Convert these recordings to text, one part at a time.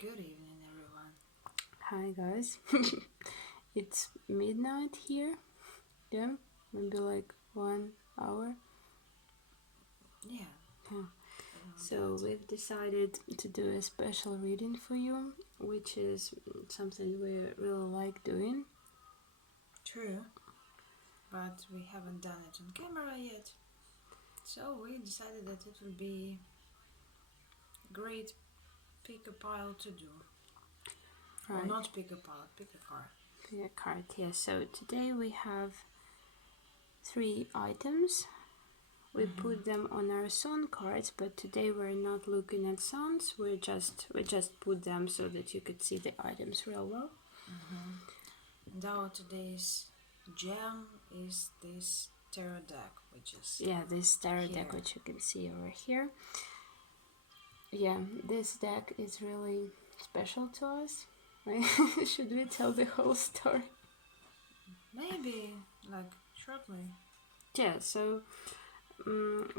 Good evening, everyone. Hi guys, it's midnight here. Yeah, maybe like 1 hour. Yeah, Yeah. So that. we've decided to do a special reading for you, which is something we really like doing. True, but we haven't done it on camera yet. So we decided that it would be a great pick a pile to do. Or Right. not pick a pile, pick a card. Pick a card. Yeah. So today we have 3 items. We put them on our sun cards, but today we're not looking at suns. We just put them so that you could see the items real well. And our today's gem is this tarot deck, which is this tarot here. deck, which you can see over here. Yeah, this deck is really special to us. Should we tell the whole story? Maybe, like, shortly. Yeah, so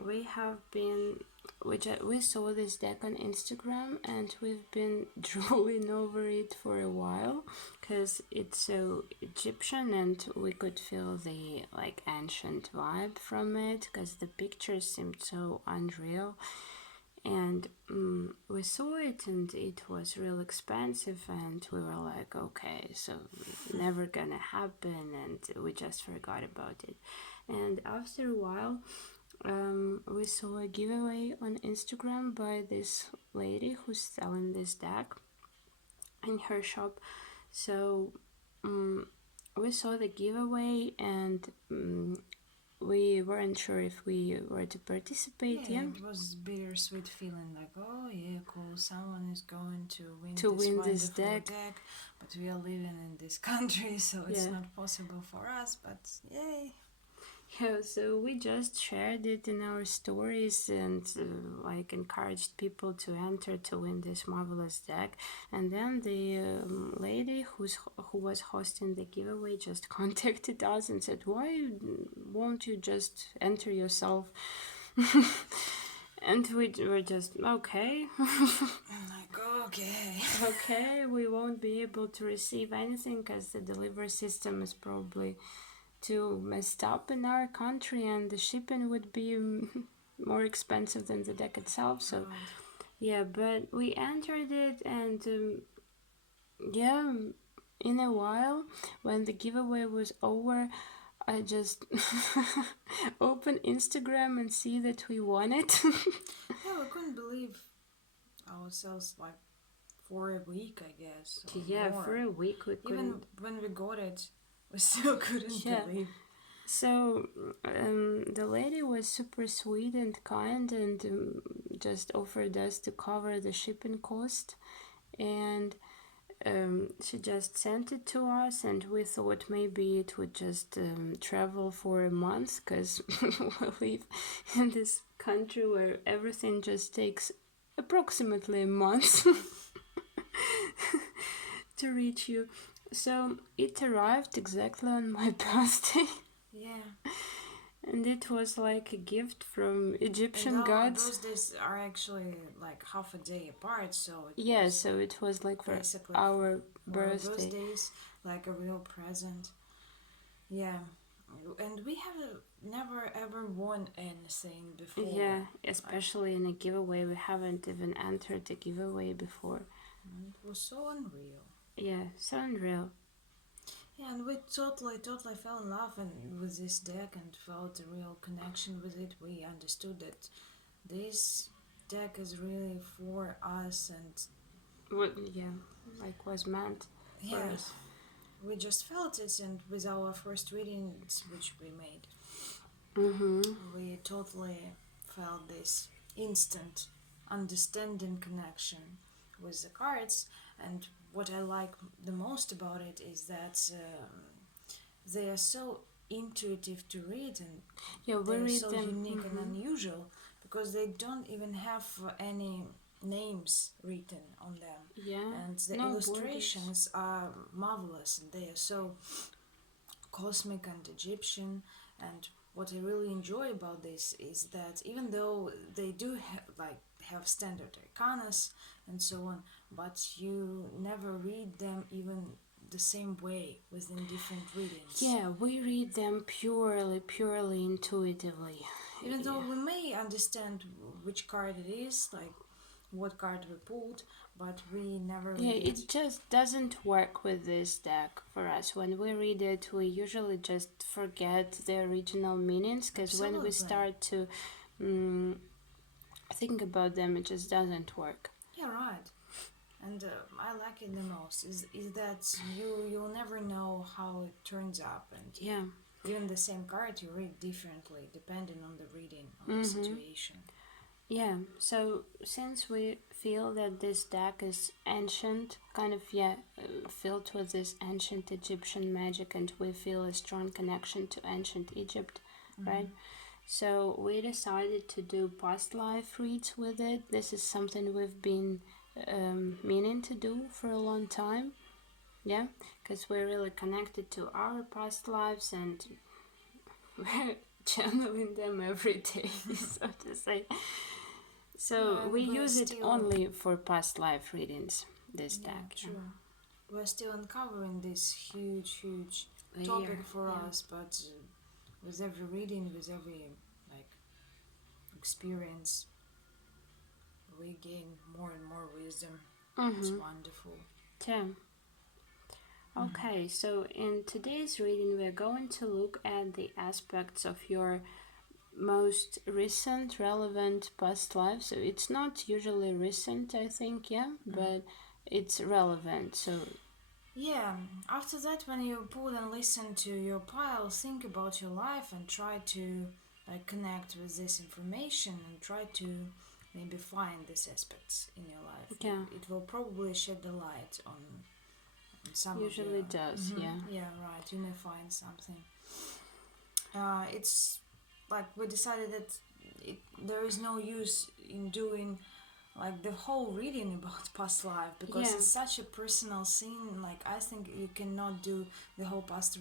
we have been, we saw this deck on Instagram and we've been drooling over it for a while because it's so Egyptian and we could feel the like ancient vibe from it because the pictures seemed so unreal. And we saw it and it was real expensive and we were like, okay, so never gonna happen, and we just forgot about it. And after a while we saw a giveaway on Instagram by this lady who's selling this deck in her shop. So we saw the giveaway and we weren't sure if we were to participate. Yeah, it was bittersweet feeling like, oh yeah, cool, someone is going to win this wonderful deck, but we are living in this country, so it's not possible for us, but yay. Yeah, so we just shared it in our stories and like encouraged people to enter to win this marvelous deck. And then the lady who was hosting the giveaway just contacted us and said, "Why won't you just enter yourself?" And we were just okay. Like, okay. Okay, we won't be able to receive anything because the delivery system is probably too messed up in our country and the shipping would be more expensive than the deck itself. So yeah, but we entered it and yeah, in a while when the giveaway was over, I just open Instagram and see that we won it. Yeah, we couldn't believe ourselves, like, for a week, I guess. Yeah, more. for a week we couldn't. Even when we got it, we still couldn't believe. So the lady was super sweet and kind and just offered us to cover the shipping cost, and she just sent it to us, and we thought maybe it would just travel for a month because we live in this country where everything just takes approximately a month to reach you. So it arrived exactly on my birthday. Yeah. And it was like a gift from Egyptian and gods. Birthdays are actually like half a day apart, so so it was like for our birthdays, like a real present. Yeah, and we have never ever won anything before. Yeah, especially in a giveaway. We haven't even entered a giveaway before. It was so unreal. Yeah, so unreal. Yeah, and we totally fell in love with this deck and felt a real connection with it. We understood that this deck is really for us and was meant for us. We just felt it, and with our first readings which we made, we totally felt this instant understanding connection with the cards. And what I like the most about it is that they are so intuitive to read, and they're so unique and unusual because they don't even have any names written on them. Yeah, and the illustrations are marvelous, and they are so cosmic and Egyptian. And what I really enjoy about this is that even though they do have standard arcanas and so on, but you never read them even the same way within different readings. Yeah, we read them purely intuitively. Even though we may understand which card it is, like what card we pulled, but we never read it. It just doesn't work with this deck for us. When we read it, we usually just forget the original meanings, because when we start to think about them, it just doesn't work. Yeah, right. And I like it the most is that you'll never know how it turns up, and even the same card you read differently depending on the reading, on the situation. Yeah, so since we feel that this deck is ancient, kind of, filled with this ancient Egyptian magic, and we feel a strong connection to ancient Egypt, right? So we decided to do past life reads with it. This is something we've been meaning to do for a long time, because we're really connected to our past lives, and we're channeling them every day, so to say. So we use it only for past life readings, this deck. True. We're still uncovering this huge topic for us, but with every reading, with every experience, we gain more and more wisdom. It's wonderful. Yeah. Okay, so in today's reading, we're going to look at the aspects of your most recent relevant past life. So it's not usually recent, I think, but it's relevant. So after that, when you pull and listen to your pile, think about your life and try to connect with this information and try to maybe find these aspects in your life. It will probably shed the light on some usually of your... does. Yeah, right, you may find something. It's like we decided that there is no use in doing the whole reading about past life, because it's such a personal scene. I think you cannot do the whole past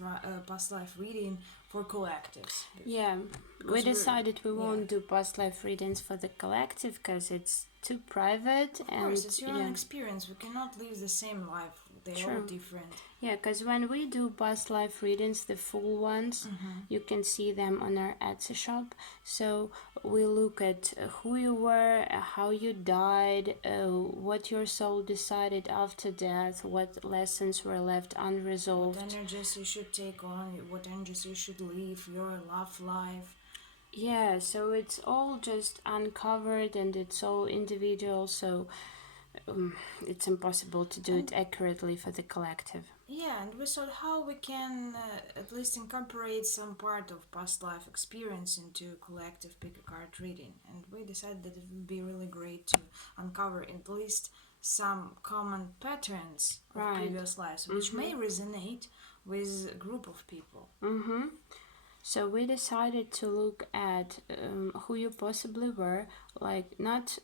life reading for collectives. We decided we won't do past life readings for the collective because it's too private. Of course, it's your own experience. We cannot live the same life. They're all different. Yeah, because when we do past life readings, the full ones, you can see them on our Etsy shop. So we look at who you were, how you died, what your soul decided after death, what lessons were left unresolved. What energies you should take on, what energies you should leave, your love life. Yeah, so it's all just uncovered and it's all individual, so it's impossible to do it accurately for the collective. Yeah, and we thought how we can at least incorporate some part of past life experience into collective pick a card reading. And we decided that it would be really great to uncover at least some common patterns of previous lives, which may resonate with a group of people. So we decided to look at who you possibly were, not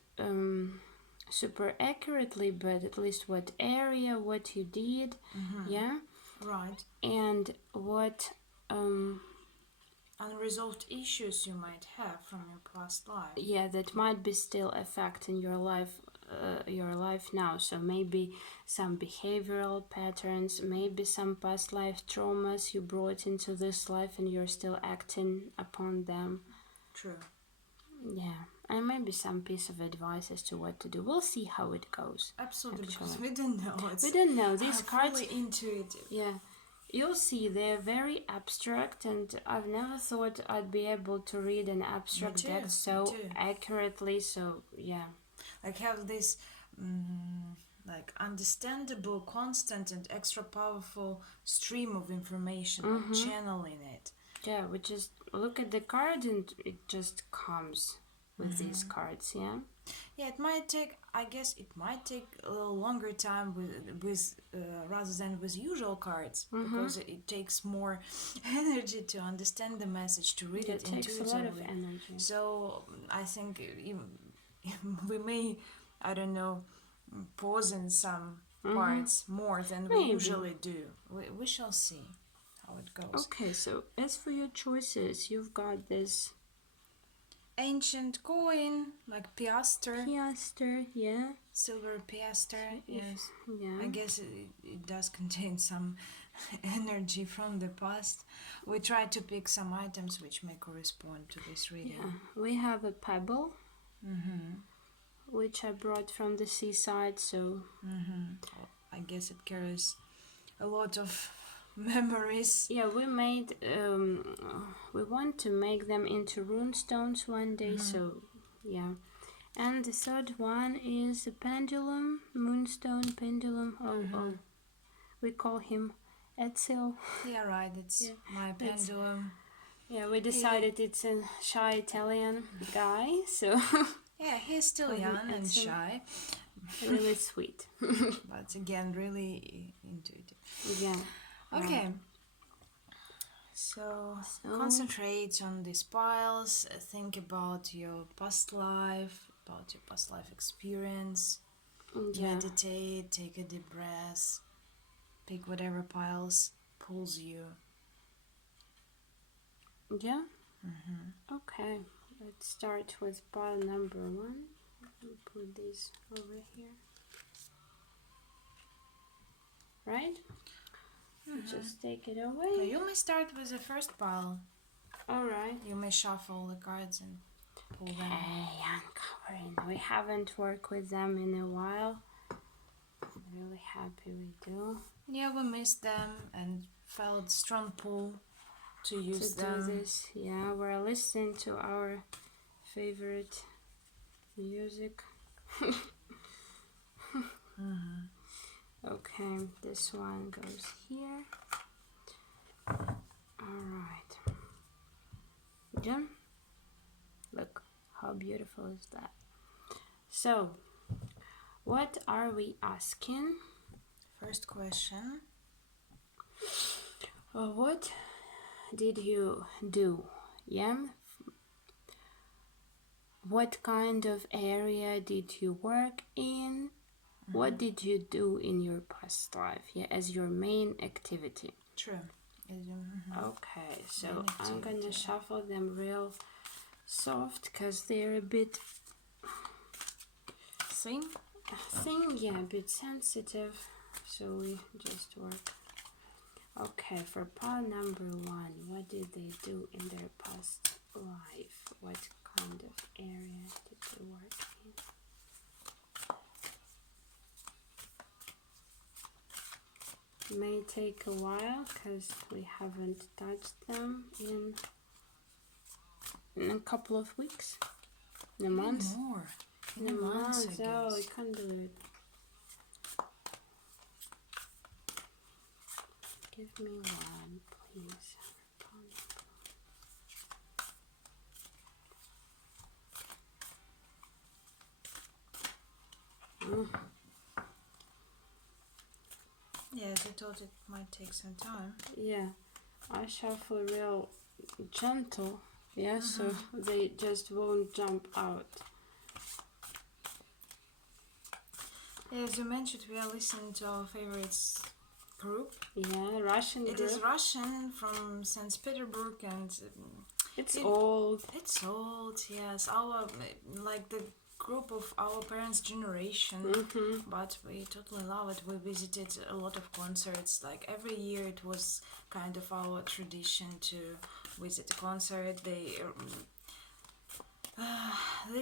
super accurately, but at least what area, what you did, Right. And what unresolved issues you might have from your past life. Yeah, that might be still affecting your life now. So maybe some behavioral patterns, maybe some past life traumas you brought into this life and you're still acting upon them. True. Yeah, and maybe some piece of advice as to what to do. We'll see how it goes. Absolutely, because we don't know. We don't know. These cards really intuitive. Yeah, you'll see they're very abstract, and I've never thought I'd be able to read an abstract deck so accurately. So have this understandable, constant, and extra powerful stream of information, channeling it. Yeah, we just look at the card and it just comes with these cards, Yeah, it might take, I guess it might take a little longer time with rather than with usual cards, because it takes more energy to understand the message, to read it intuitively. It takes a lot of energy. So I think we may, pause in some parts more than we usually do. We shall see how it goes. Okay, so as for your choices, you've got this ancient coin, like piaster. Piaster, yeah. Silver piaster, yes. Yeah. I guess it does contain some energy from the past. We try to pick some items which may correspond to this reading. Yeah. We have a pebble, Mm-hmm. which I brought from the seaside, so... Mm-hmm. I guess it carries a lot of memories. Yeah, we made... we want to make them into rune stones one day, so... Yeah. And the third one is a pendulum, moonstone pendulum. Oh, we call him Etzel. Yeah, right, it's my pendulum. Yeah, we decided it's a shy Italian guy, so... Yeah, he's still young and shy. Really sweet. But again, really intuitive. Yeah. Okay. So concentrate on these piles. Think about your past life, about your past life experience. Yeah. Meditate, take a deep breath. Pick whatever piles pulls you. Yeah? Okay. Let's start with pile number 1. I'll put this over here. Right? Just take it away. You may start with the first pile. Alright. You may shuffle the cards and pull them. Okay, uncovering. We haven't worked with them in a while. I'm really happy we do. Yeah, we missed them and felt strong pull to use them. Do this. Yeah, we're listening to our favorite music. Okay, this one goes here. Alright. Yeah. Look, how beautiful is that? So, what are we asking? First question. What did you do? Yeah. What kind of area did you work in? What did you do in your past life? Yeah, as your main activity. True. Okay, so I'm gonna shuffle them real soft because they're a bit thin, yeah, a bit sensitive. So we just work. Okay, for pile number 1, what did they do in their past life? What kind of area did they work in? May take a while because we haven't touched them in a couple of weeks, in a month. More. In a month. Oh, I can't believe it. Give me one, please. Yes, I thought it might take some time. Yeah, I shuffle real gentle, yeah, so they just won't jump out. As you mentioned, we are listening to our favorites group. Yeah, Russian group. It is Russian from St. Petersburg, and it's old. It's old, yes. Our like the group of our parents' generation, but we totally love it. We visited a lot of concerts. Like every year, it was kind of our tradition to visit a concert. They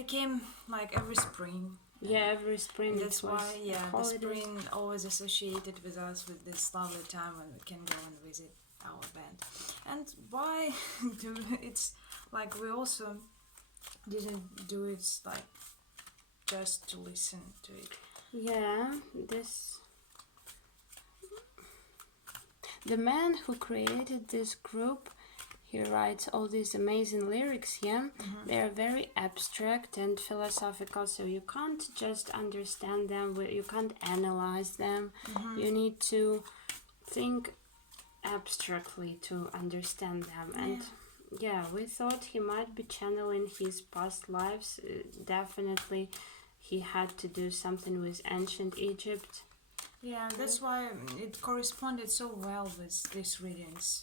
came like every spring. Yeah, every spring. That's why, the spring always associated with us with this lovely time when we can go and visit our band. And why it's like we also didn't do it like just to listen to it. Yeah, the man who created this group, he writes all these amazing lyrics, yeah? They are very abstract and philosophical, so you can't just understand them, you can't analyze them. You need to think abstractly to understand them. And yeah, we thought he might be channeling his past lives. Definitely he had to do something with ancient Egypt. Yeah, that's why it corresponded so well with these readings.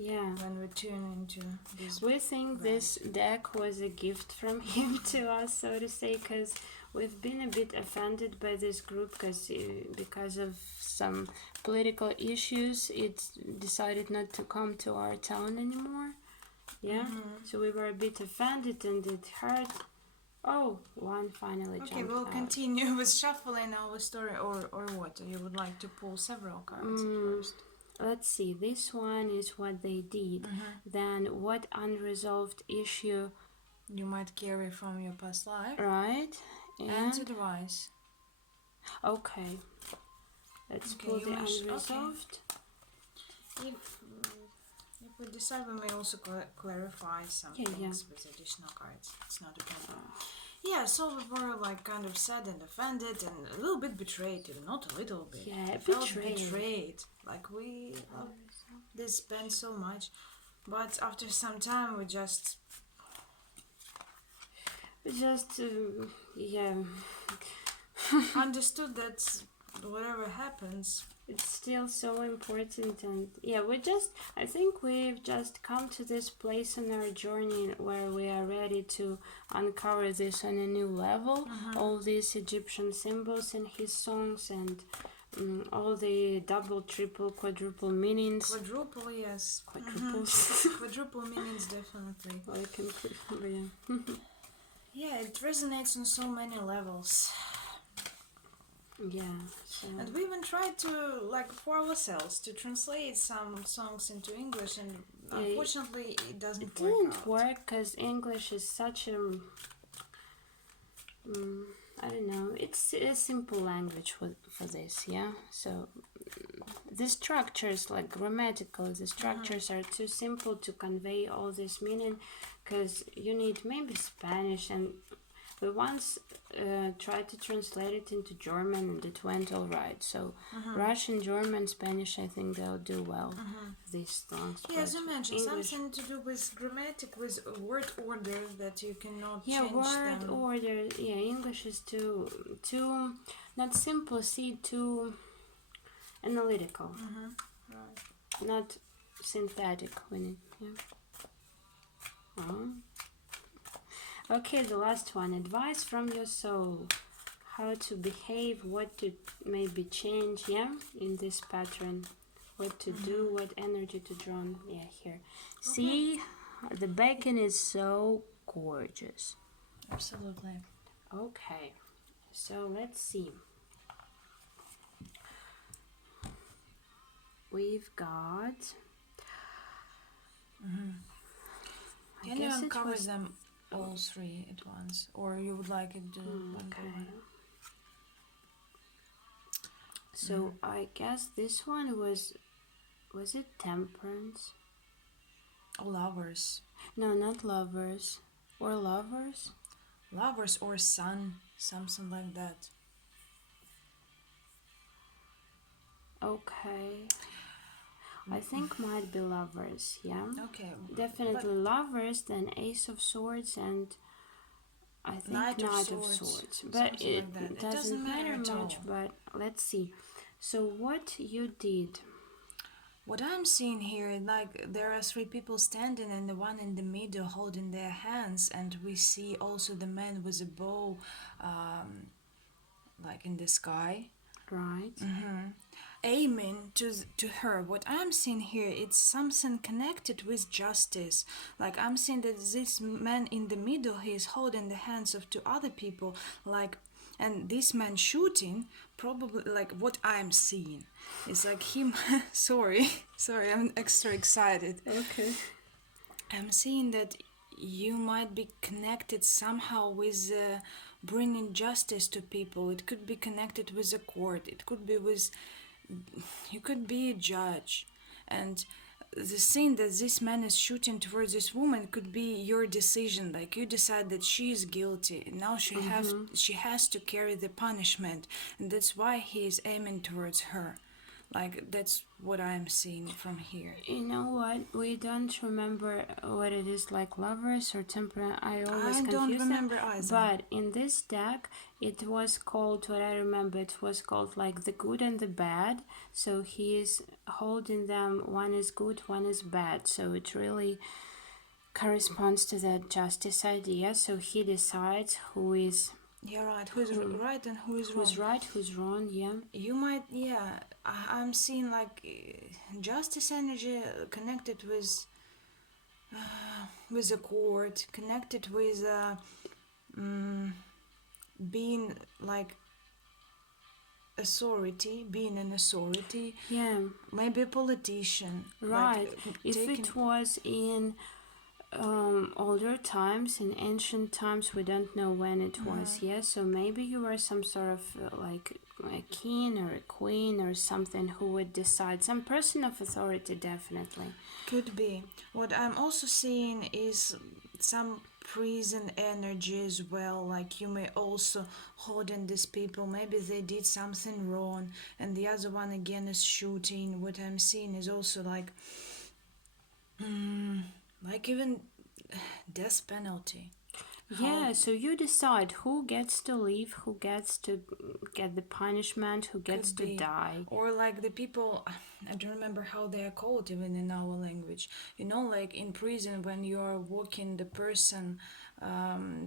Yeah. when we tune into this. We think this deck was a gift from him to us, so to say, because we've been a bit offended by this group because of some political issues. It decided not to come to our town anymore. Yeah, so we were a bit offended and it hurt. Oh, one finally jumped Okay, we'll out. continue with shuffling our story, or what? You would like to pull several cards at first? Let's see, this one is what they did. Then what unresolved issue You might carry from your past life. right? And advice. Okay. Let's pull the unresolved. Okay. If we decide, we may also clarify some things with additional cards. It's not a problem. Yeah, so we were like kind of sad and offended and a little bit betrayed, not a little bit. Yeah, betrayed. Like we love this band so much, but after some time we just understood that whatever happens, it's still so important. And I think we've just come to this place in our journey where we are ready to uncover this on a new level. All these Egyptian symbols in his songs and all the double, triple, quadruple meanings. Quadruple, yes. Quadruples. Quadruple meanings, definitely. Yeah, it resonates on so many levels. Yeah. So. And we even tried to, like, for ourselves, to translate some songs into English, and unfortunately it doesn't work. It didn't work because English is such a I don't know, it's a simple language for this, yeah? So the structures, like grammatical, the structures are too simple to convey all this meaning, because you need maybe Spanish, and we once tried to translate it into German and it went all right. So Russian, German, Spanish, I think they'll do well, these songs. Yeah, as you mentioned, something to do with grammatic, with word order that you cannot change word them. order. Yeah, English is too not simple, too analytical. Right. Not synthetic when it, Okay, the last one. Advice from your soul. How to behave, what to maybe change, in this pattern. What to do, what energy to draw on. Yeah, here. Okay. See, the bacon is so gorgeous. Absolutely. Okay, so let's see. We've got... Can you uncover them all three at once, or you would like it to one by one? So I guess this one was it temperance? Lovers. No, not lovers. Or lovers? Lovers or sun, something like that. Okay. I think might be lovers, yeah? Okay. Definitely lovers, then Ace of Swords, and I think Knight of Swords. But it doesn't matter much, but let's see. So what you did? What I'm seeing here, like, there are three people standing and the one in the middle holding their hands, and we see also the man with a bow, like in the sky. Right. Aiming to her. What I'm seeing here, it's something connected with justice. Like, I'm seeing that this man in the middle, he is holding the hands of two other people, like, and this man shooting, probably, like, what I'm seeing is like him. sorry, I'm extra excited. Okay. I'm seeing that you might be connected somehow with bringing justice to people. It could be connected with a court. It could be with... You could be a judge. And the scene that this man is shooting towards this woman could be your decision. Like, you decide that she is guilty, and now she has to carry the punishment, and that's why he is aiming towards her. Like that's what I'm seeing from here. You know what? We don't remember what it is like lovers or temperament. I always I don't confuse them. remember either. But in this deck, it was called, what I remember, it was called like the good and the bad. So he is holding them. One is good, one is bad. So it really corresponds to that justice idea. So he decides who is Yeah, right. Who's right and who is wrong? who's right, who's wrong. Yeah. You might, yeah. I'm seeing like justice energy connected with a court, connected with being like authority, being an authority. Yeah. Maybe a politician. Right. Like, If it was in older times, in ancient times, we don't know when it was. Yeah, so maybe you were some sort of like a king or a queen or something who would decide, some person of authority, definitely. Could be. What I'm also seeing is some prison energy as well. Like you may also hold in these people. Maybe they did something wrong, and the other one again is shooting. What I'm seeing is also like even death penalty. Yeah, so you decide who gets to live, who gets to get the punishment, who gets to die. Or like the people, I don't remember how they are called even in our language. You know, like in prison when you are walking the person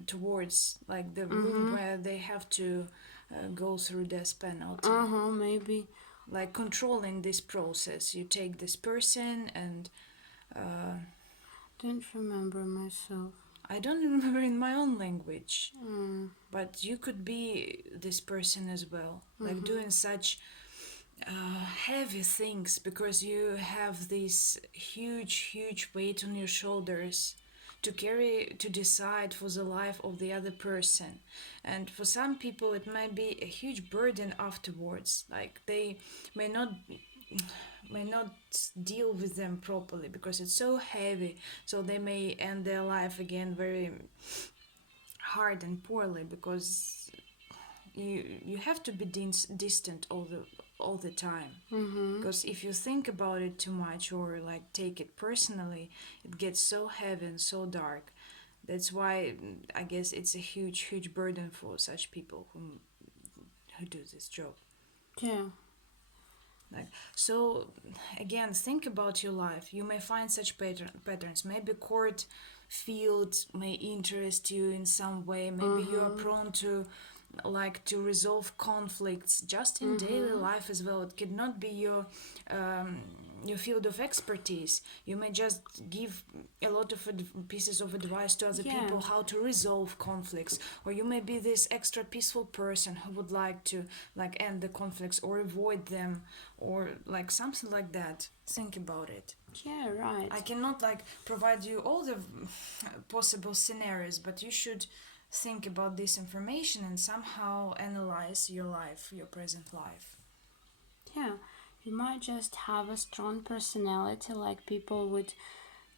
towards like the room where they have to go through death penalty. Maybe. Like controlling this process. You take this person and... Don't remember myself. I don't remember in my own language, but you could be this person as well, like doing such heavy things because you have this huge weight on your shoulders to carry, to decide for the life of the other person. And for some people it might be a huge burden afterwards, like they may not deal with them properly because it's so heavy, so they may end their life again very hard and poorly because you have to be distant all the time, because if you think about it too much or like take it personally, it gets so heavy and so dark. That's why I guess it's a huge burden for such people who do this job. Yeah. Like, so again, think about your life. You may find such patterns. Maybe court field may interest you in some way. Maybe you are prone to like to resolve conflicts just in daily life as well. It could not be your field of expertise. You may just give a lot of pieces of advice to other people how to resolve conflicts, or you may be this extra peaceful person who would like to like end the conflicts or avoid them, or like something like that. Think about it. Yeah, right. I cannot like provide you all the possible scenarios, but you should think about this information and somehow analyze your life, your present life. Yeah, you might just have a strong personality, like people would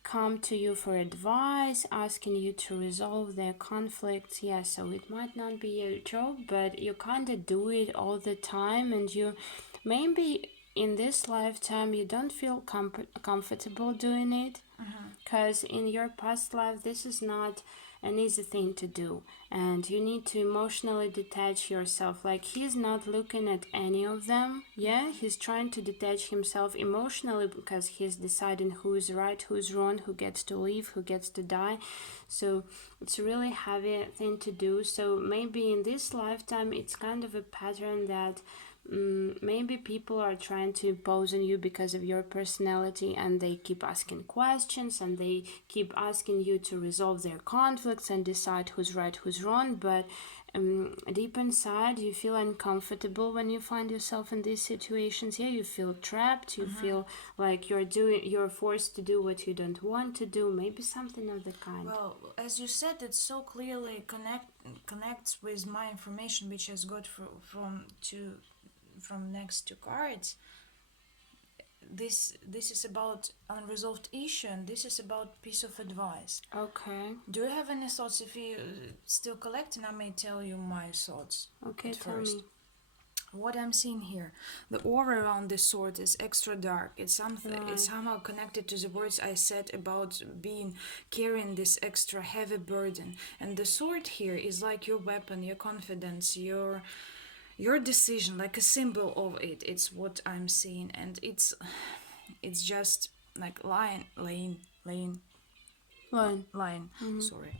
come to you for advice, asking you to resolve their conflicts. Yeah, so it might not be your job, but you kind of do it all the time, and you maybe in this lifetime you don't feel comfortable doing it, because in your past life this is not an easy thing to do, and you need to emotionally detach yourself. Like he's not looking at any of them. Yeah, he's trying to detach himself emotionally because he's deciding who's right, who's wrong, who gets to live, who gets to die. So it's a really heavy thing to do. So maybe in this lifetime it's kind of a pattern that maybe people are trying to impose on you because of your personality, and they keep asking questions and they keep asking you to resolve their conflicts and decide who's right, who's wrong. But deep inside you feel uncomfortable when you find yourself in these situations. Yeah, you feel trapped, you feel like you're forced to do what you don't want to do, maybe something of the kind. Well, as you said, it so clearly connects with my information, which has got from next to cards. This is about unresolved issue, and this is about piece of advice. Okay. Do you have any thoughts? If you still collecting, I may tell you my thoughts. Okay, at tell first. me. what I'm seeing here, the aura around this sword is extra dark. It's something. It's somehow connected to the words I said about carrying this extra heavy burden. And the sword here is like your weapon, your confidence, your decision, like a symbol of it. It's what I'm seeing, and it's just like lying, sorry,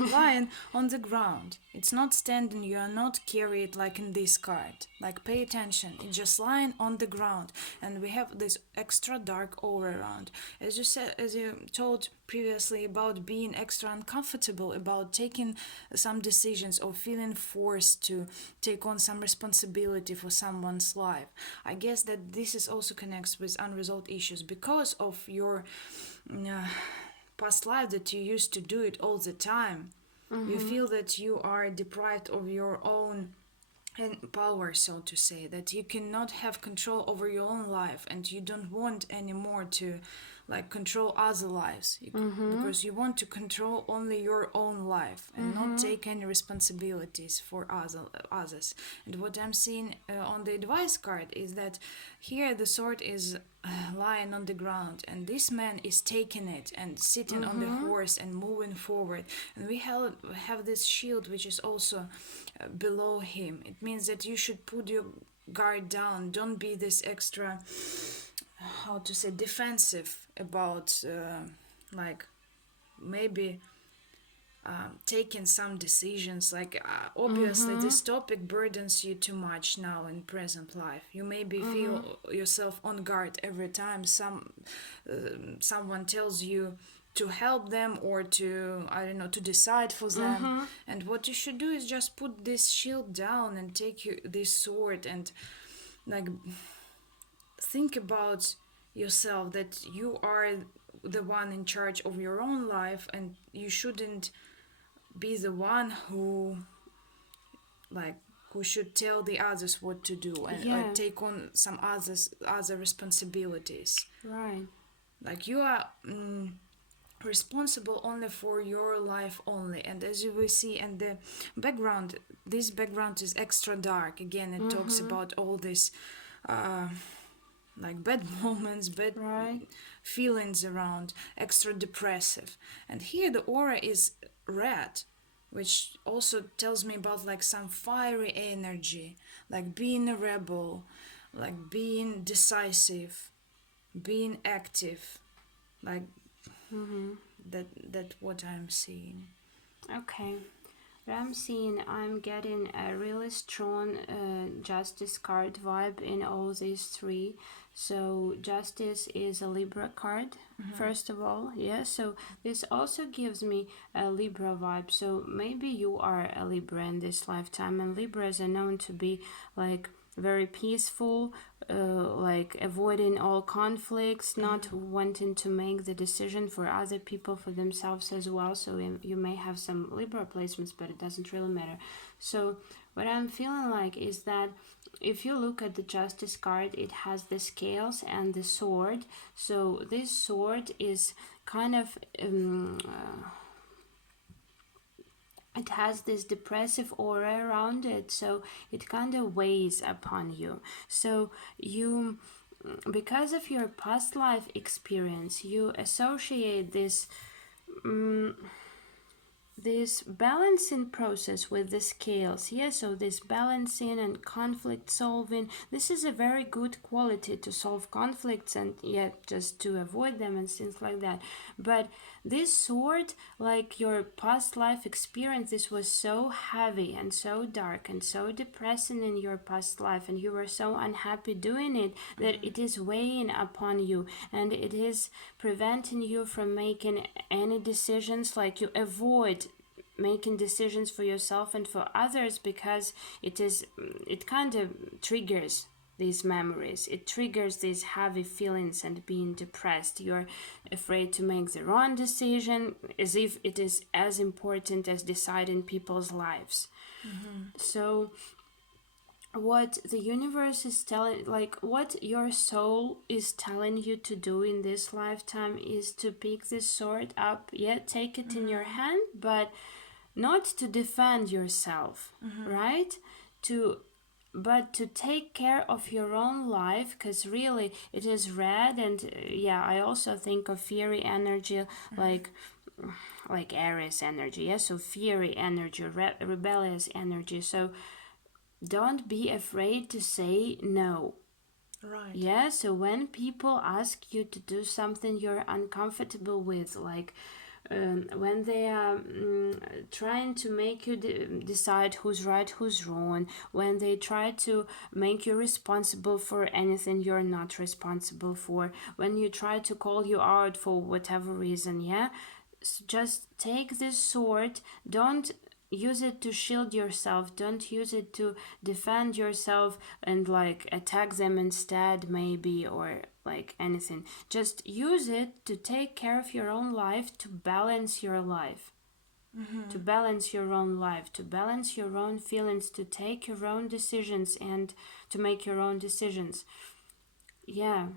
lying on the ground. It's not standing. You are not carried like in this card. Like, pay attention. It's just lying on the ground, and we have this extra dark aura around. As you said, as you told previously about being extra uncomfortable about taking some decisions or feeling forced to take on some responsibility for someone's life. I guess that this is also connects with unresolved issues because of your past life, that you used to do it all the time. You feel that you are deprived of your own power, so to say, that you cannot have control over your own life, and you don't want anymore to like control other lives, because you want to control only your own life and not take any responsibilities for others. And what I'm seeing on the advice card is that here the sword is lying on the ground, and this man is taking it and sitting on the horse and moving forward, and we have this shield which is also below him. It means that you should put your guard down. Don't be this extra, how to say, defensive about like maybe taking some decisions. Like obviously this topic burdens you too much now in present life. You maybe feel yourself on guard every time someone tells you to help them or to, I don't know, to decide for them. And what you should do is just put this shield down and take this sword and like think about yourself, that you are the one in charge of your own life, and you shouldn't be the one who should tell the others what to do and or take on some other responsibilities. Right. Like, you are responsible only for your life only. And as you will see in the background, this background is extra dark. Again, it talks about all this like bad moments, bad feelings around, extra depressive. And here the aura is red, which also tells me about like some fiery energy, like being a rebel, like being decisive, being active, like that what I'm seeing. Okay. What I'm seeing, I'm getting a really strong justice card vibe in all these three. So justice is a Libra card, first of all. Yeah, so this also gives me a Libra vibe. So maybe you are a Libra in this lifetime, and Libras are known to be like very peaceful, like avoiding all conflicts, not wanting to make the decision for other people, for themselves as well. So you may have some Libra placements, but it doesn't really matter. So what I'm feeling like is that if you look at the Justice card, it has the scales and the sword. So this sword is kind of it has this depressive aura around it, so it kind of weighs upon you. So you, because of your past life experience, you associate this this balancing process with the scales. So this balancing and conflict solving, this is a very good quality to solve conflicts and yet just to avoid them and things like that. But this sword, like your past life experience, this was so heavy and so dark and so depressing in your past life, and you were so unhappy doing it, that it is weighing upon you, and it is preventing you from making any decisions. Like, you avoid making decisions for yourself and for others because it kind of triggers these memories. It triggers these heavy feelings and being depressed. You're afraid to make the wrong decision, as if it is as important as deciding people's lives. So what the universe is telling, like what your soul is telling you to do in this lifetime, is to pick this sword up, take it in your hand, but not to defend yourself, right? To but to take care of your own life, because really it is red, and yeah, I also think of fiery energy, like Aries energy, yeah, so fiery energy, rebellious energy. So don't be afraid to say no. Right. Yeah, so when people ask you to do something you're uncomfortable with, like when they are trying to make you decide who's right, who's wrong, when they try to make you responsible for anything you're not responsible for, when you try to call you out for whatever reason, yeah, just take this sword. Don't use it to shield yourself, don't use it to defend yourself and like attack them instead, maybe, or like anything. Just use it to take care of your own life, to balance your life, to balance your own life, to balance your own feelings, to take your own decisions and to make your own decisions. Yeah,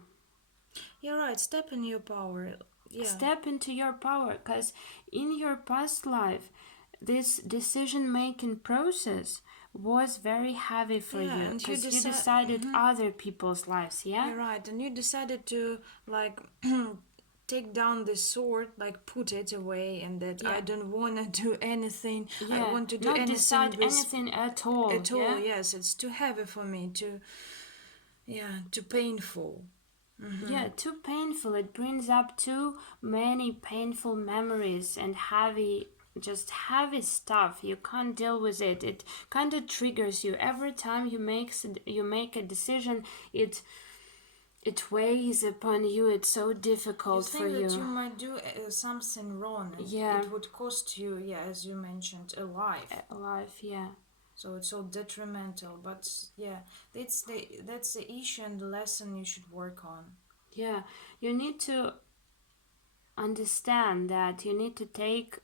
You're right. Step in your power. Yeah. step into your power, because in your past life this decision making process was very heavy for Yeah, you, and you because you decided other people's lives. Yeah, You're right, and you decided to like take down the sword, like put it away, and that I Yeah. don't want to do anything. I yeah, want to do not anything decide with anything at all. at all. Yeah, Yes, it's too heavy for me. Too painful. yeah, too painful. It brings up too many painful memories and just heavy stuff. You can't deal with it. It kind of triggers you every time you make a decision. It weighs upon you. It's so difficult You for think that you you. might do something wrong, and Yeah. it would cost you, yeah, as you mentioned, a life. Life, yeah. So it's all detrimental. But yeah, that's the issue and the lesson you should work on. Yeah, you need to understand that you need to take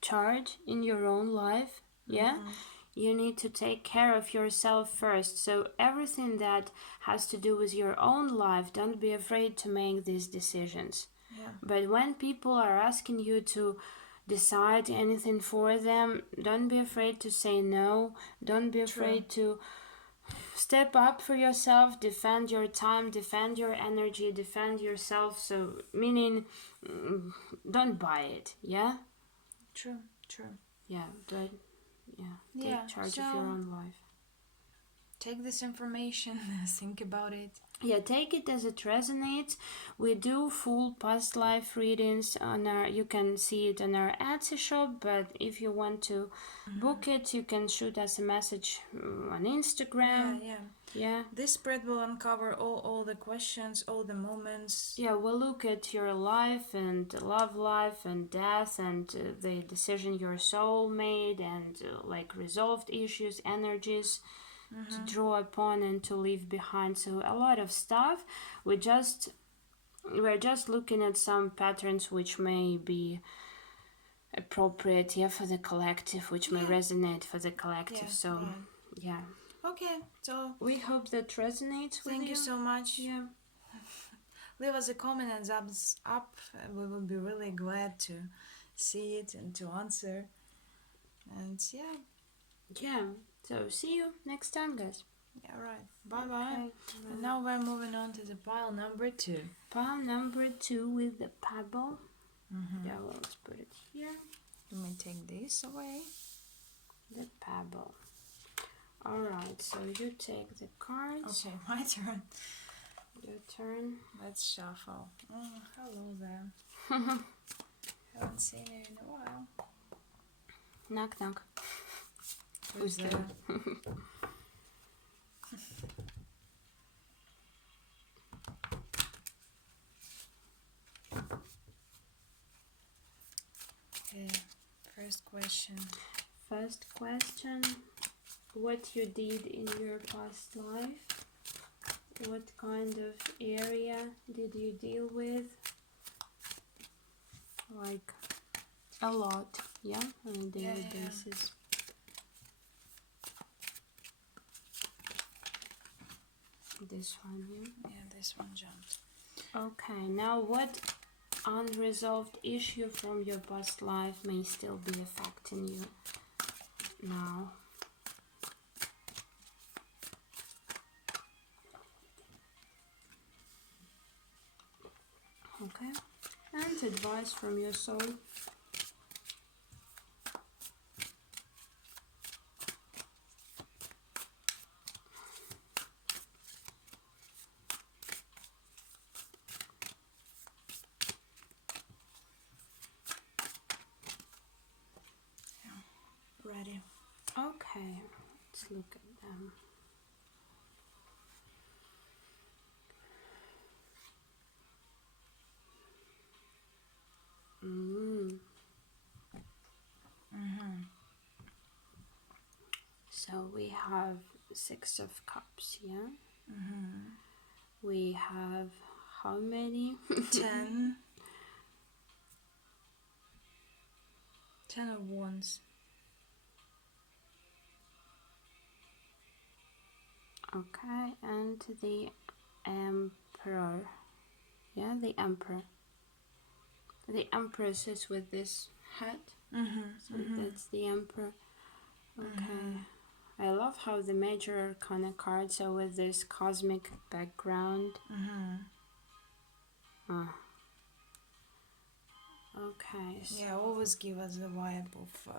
charge in your own life. Yeah, you need to take care of yourself first. So everything that has to do with your own life, don't be afraid to make these decisions. Yeah. But when people are asking you to decide anything for them, don't be afraid to say no. Don't be afraid to step up for yourself, defend your time, defend your energy, defend yourself. So meaning don't buy it. Yeah, True. yeah, don't, take Yeah, charge so of your own life. take this information, think about it. Yeah, take it as it resonates. We do full past life readings on our, you can see it on our Etsy shop, but if you want to book it, you can shoot us a message on Instagram. Yeah. This spread will uncover all the questions, all the moments. Yeah, we'll look at your life and love life and death and the decision your soul made and like resolved issues, energies to draw upon and to leave behind. So a lot of stuff. We're just looking at some patterns which may be appropriate, for the collective, which may resonate for the collective. Yeah. Okay, so We hope that resonates with you. thank you so much. Yeah. Leave us a comment and thumbs up. We will be really glad to see it and to answer. And Yeah. So see you next time, guys. yeah, right. Bye bye. Okay. And now we're moving on to the pile number 2. Pile number 2 with the pebble. Yeah, let's put it here. Let me take this away. The pebble. Alright, so you take the cards. Okay, my turn. Your turn. Let's shuffle. Hello there. Haven't seen you in a while. Knock knock. Who's there? Okay, first question. First question. What you did in your past life? What kind of area did you deal with? Like a lot, yeah, on a daily basis. This one, yeah? Yeah, this one jumped. Okay, now what unresolved issue from your past life may still be affecting you now? Okay. And advice from your soul. Ready. Okay, let's look at them. So we have Six of Cups, yeah? We have how many? 10. 10 of Wands. Okay, and the Emperor. Yeah, the Emperor. The Empress is with this hat. So that's the Emperor. Okay. I love how the major arcana cards are with this cosmic background. Okay. So Yeah, always give us a vibe of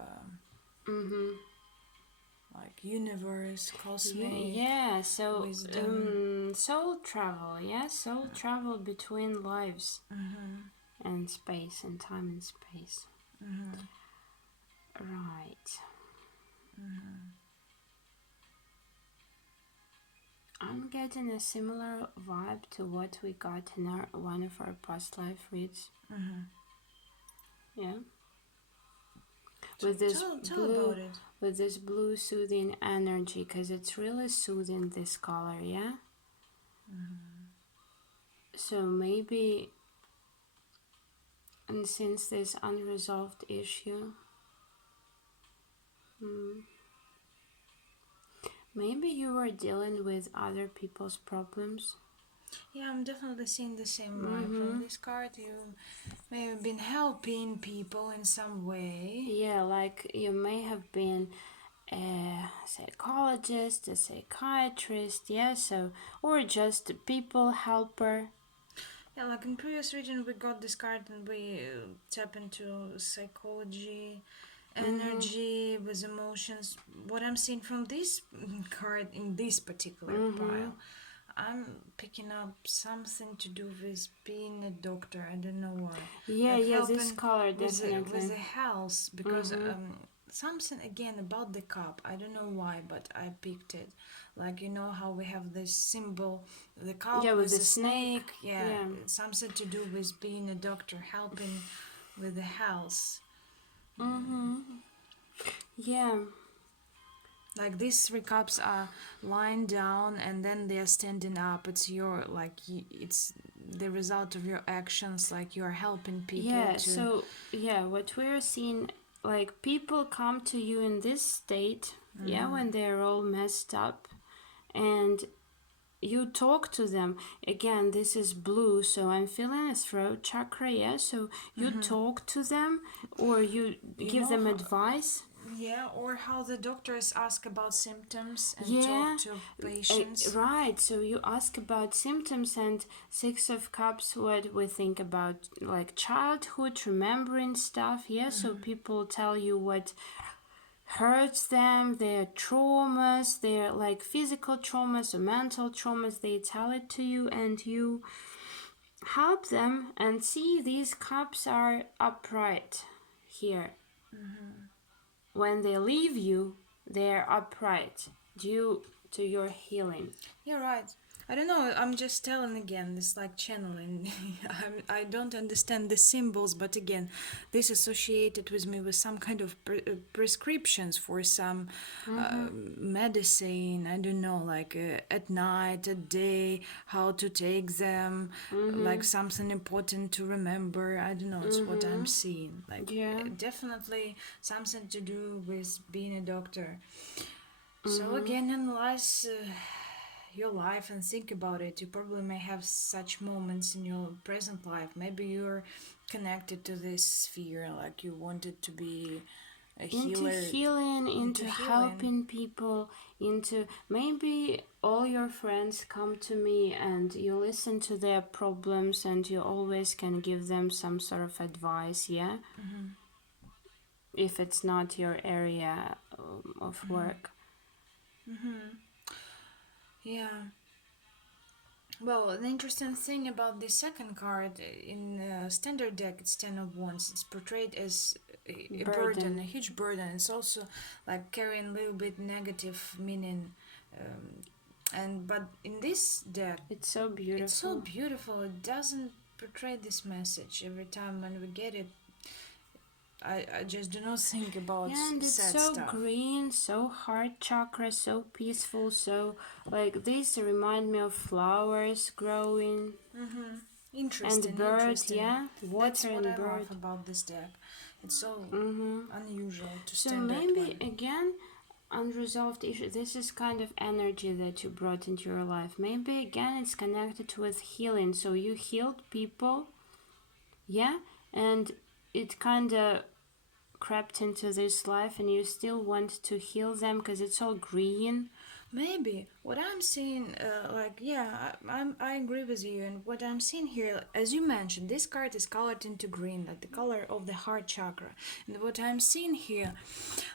like universe, cosmic. yeah, so wisdom. soul travel, yeah, soul travel between lives and space and time and space. Right. I'm getting a similar vibe to what we got in one of our past life reads. Yeah. With this Tell blue, about it. with this blue soothing energy, because it's really soothing, this color, yeah. So maybe, and since this unresolved issue, maybe you were dealing with other people's problems. Yeah, I'm definitely seeing the same vibe from this card. You may have been helping people in some way. Yeah, like you may have been a psychologist, a psychiatrist, yeah, so, or just a people helper. Yeah, like in previous reading, we got this card and we tap into psychology, energy with emotions. What I'm seeing from this card in this particular pile, I'm picking up something to do with being a doctor. I don't know why. Yeah, Like yeah, this helping color with definitely. the health, because something again about the cup. I don't know why, but I picked it. Like you know how we have this symbol, the cup Yeah, with with the the snake. Yeah, Yeah. something to do with being a doctor, helping with the health. Yeah. Like these three cups are lying down and then they are standing up. It's your it's the result of your actions. Like you are helping people. Yeah, so yeah, what we're seeing, like people come to you in this state, yeah, when they're all messed up, and you talk to them. Again, this is blue, so I'm feeling a throat chakra, yeah, so you talk to them or you give know them how- advice. Yeah, or how the doctors ask about symptoms and Yeah, talk to patients. right. So you ask about symptoms, and Six of Cups, what we think about, like childhood, remembering stuff. Yeah, so people tell you what hurts them, their traumas, their like physical traumas or mental traumas. They tell it to you, and you help them. And see, these cups are upright here. When they leave you, they're upright due to your healing. You're right. I don't know. I'm just telling again. It's like channeling. I don't understand the symbols, but again, this associated with me with some kind of prescriptions for some medicine. I don't know, like at night, at day, how to take them, like something important to remember. I don't know. It's what I'm seeing. Like definitely something to do with being a doctor. So again, analyze your life and think about it. You probably may have such moments in your present life. Maybe you're connected to this sphere, like you wanted to be a into healer. healing, into healing. helping people, into maybe all your friends come to me and you listen to their problems and you always can give them some sort of advice, yeah? If it's not your area of work. Yeah. Well, an interesting thing about the second card in standard deck, it's 10 of Wands. It's portrayed as a burden, a huge burden. It's also like carrying a little bit negative meaning. But in this deck, It's so beautiful. it's so beautiful. It doesn't portray this message every time when we get it. I just do not think about and it's sad so stuff. green, so heart chakra, so peaceful, so like this remind me of flowers growing. Interesting. And bird, interesting. yeah, water That's what and I bird. love about this deck. It's so unusual to So stand maybe that way. again, unresolved issue. This is kind of energy that you brought into your life. Maybe again, it's connected with healing. So you healed people, yeah, and it kind of crept into this life, and you still want to heal them because it's all green. Maybe what I'm seeing, I agree with you. And what I'm seeing here, as you mentioned, this card is colored into green, like the color of the heart chakra. And what I'm seeing here,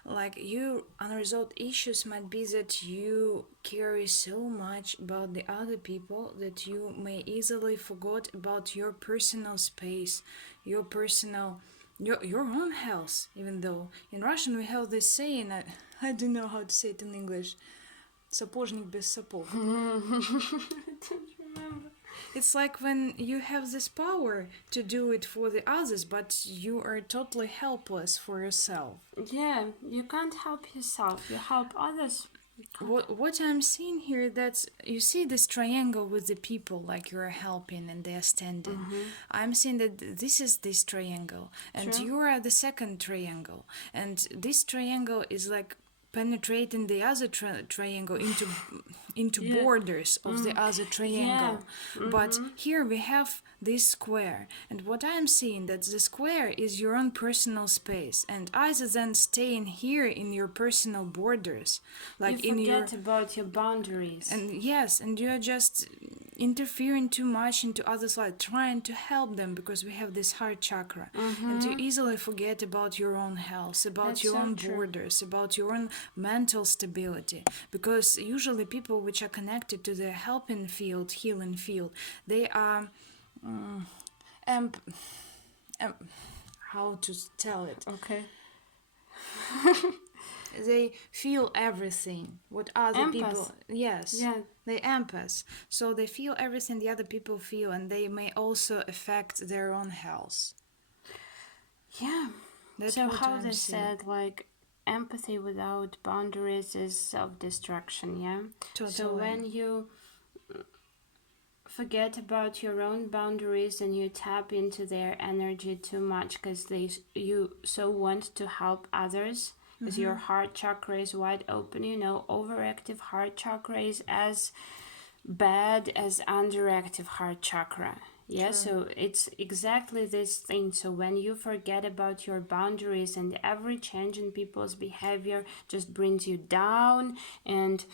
like your unresolved issues might be that you carry so much about the other people that you may easily forget about your personal space, your personal. Your own health, even though in Russian we have this saying, I don't know how to say it in English. Сапожник без сапог. I don't remember. It's like when you have this power to do it for the others, but you are totally helpless for yourself. Yeah, you can't help yourself. You help others. What I'm seeing here, that's you see this triangle with the people like you're helping and they're standing. I'm seeing that this is this triangle and Sure. you are the second triangle, and this triangle is like penetrating the other triangle into Yeah. borders of the other triangle. But here we have this square, and what I'm seeing that the square is your own personal space, and either than staying here in your personal borders, like You in your forget about your boundaries. and yes, and you are just interfering too much into others' life, trying to help them because we have this heart chakra, and you easily forget about your own health, about That's your so own true. borders, about your own mental stability. Because usually people which are connected to the helping field, healing field, they are, how to tell it? Okay. They feel everything what other Empath. people, yes, Yeah. they empath, so they feel everything the other people feel, and they may also affect their own health. Yeah. That's So what how I'm they seeing. said, like, empathy without boundaries is self-destruction, yeah? So Totally. when you forget about your own boundaries and you tap into their energy too much because you so want to help others, because your heart chakra is wide open, overactive heart chakra is as bad as underactive heart chakra. Yeah, True. so it's exactly this thing. So when you forget about your boundaries, and every change in people's behavior just brings you down and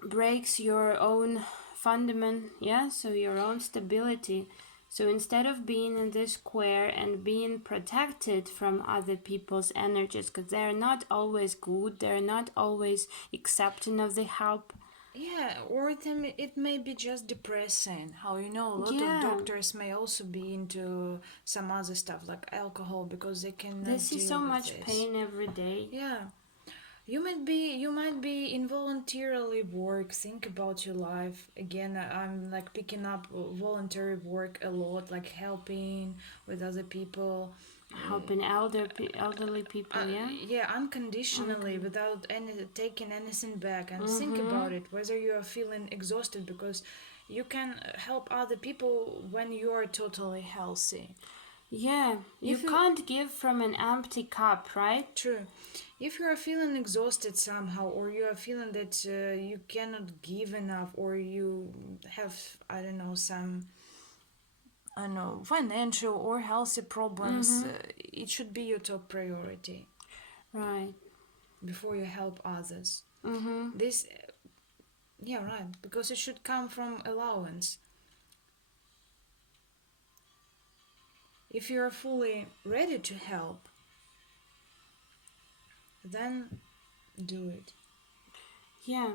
breaks your own fundament, yeah, so your own stability. So instead of being in this square and being protected from other people's energies, because they're not always good, they're not always accepting of the help. Yeah, or it may be just depressing. How a lot Yeah. of doctors may also be into some other stuff like alcohol because they cannot They see deal so with much this. pain every day. Yeah. You might be involuntarily work. Think about your life. Again, I'm like picking up voluntary work a lot, like helping with other people. Helping elderly people, yeah? Yeah, unconditionally, without taking anything back. And think about it, whether you are feeling exhausted, because you can help other people when you are totally healthy. Yeah, you If you- can't give from an empty cup, right? True. If you are feeling exhausted somehow, or you are feeling that you cannot give enough, or you have, I don't know, some I know, financial or healthy problems, it should be your top priority. Right. Before you help others. Mm-hmm. This, yeah, right, because it should come from allowance. If you're fully ready to help, then do it. Yeah.